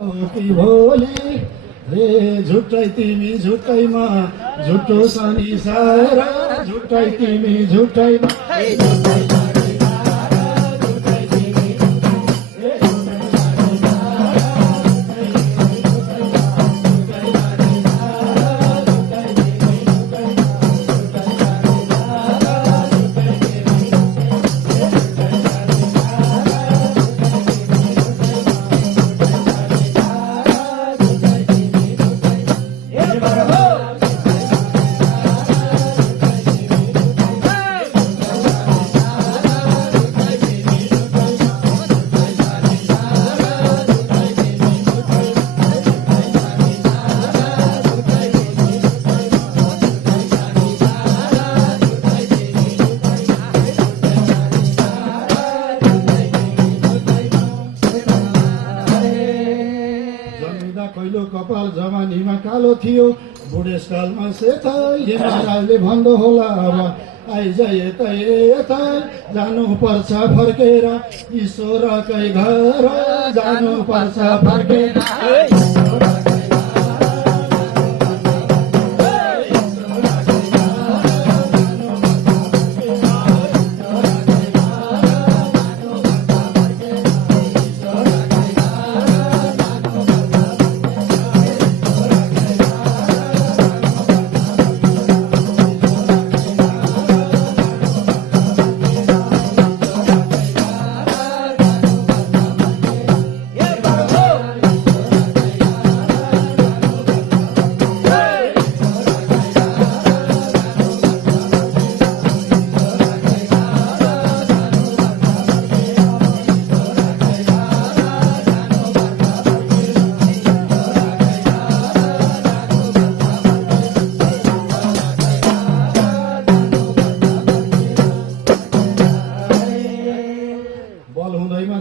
भोलि रे झुट्टै तिमी झुट्टैमा झुट्टो शनि सारा झुट्टै तिमी झुट्टैमा कहिलो कपाल जवानीमा कालो थियो बुढेसकालमा सेता हिमालयले भन्दो होला अब आइज यता यता जानु पर्छ फर्केर ईश्वरकै घर जानु पर्छ फर्केर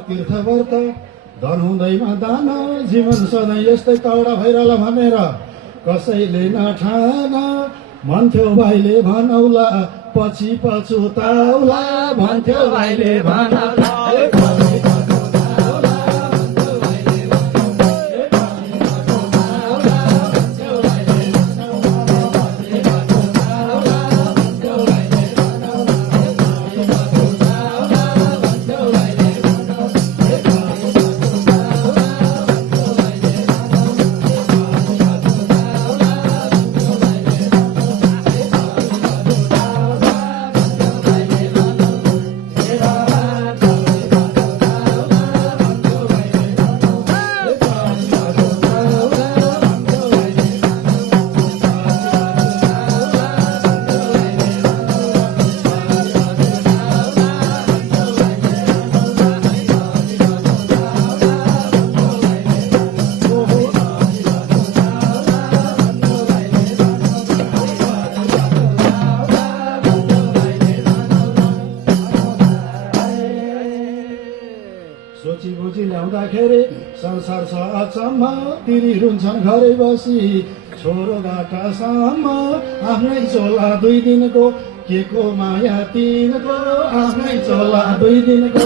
तीर्थव्रत धन हुँदैमा दान जीवन सधैँ यस्तै तौडा भइरहला भनेर कसैले नठान भन्थ्यो भाइले भनौला पछि पछुताउला भन्थ्यो भाइले भनौला सोची बुझी ल्याउँदाखेरि संसार छ अचम्म तिरी रुन्छन् घरै बसी छोरो घाटासम्म आफ्नै चोला 2 दिनको के को माया तिनको आफ्नै चोला 2 दिनको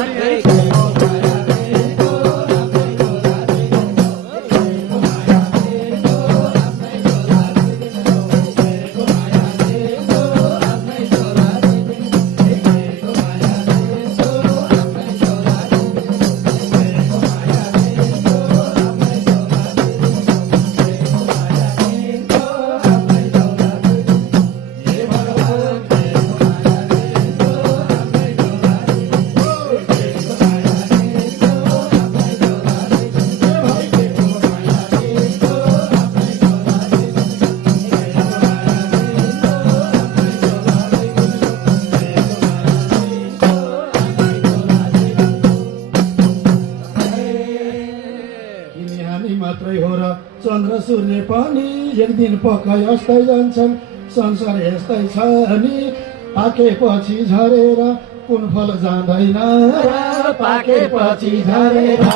मात्रै हो र चन्द्र सूर्य पनि एक दिन पक्कै अस्दै जान्छन् संसार यस्तै छ नि पाकेपछि झरेर कुन फल जाँदैन र पाकेपछि झरेर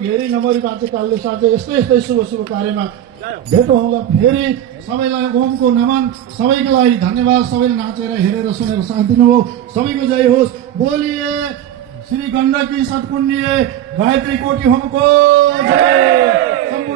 घेरी नमरी बाँचे कालले साँचे यस्तै यस्तै शुभ शुभ कार्यमा भेटौँ होला फेरि। सबैलाई ओमको नमन, सबैको लागि धन्यवाद। सबैले नाचेर हेरेर सुनेर साथ दिनुभयो, सबैको जय होस्। बोलिए श्री गण्डकी सतपुण्य गायत्री कोटी होमको जय।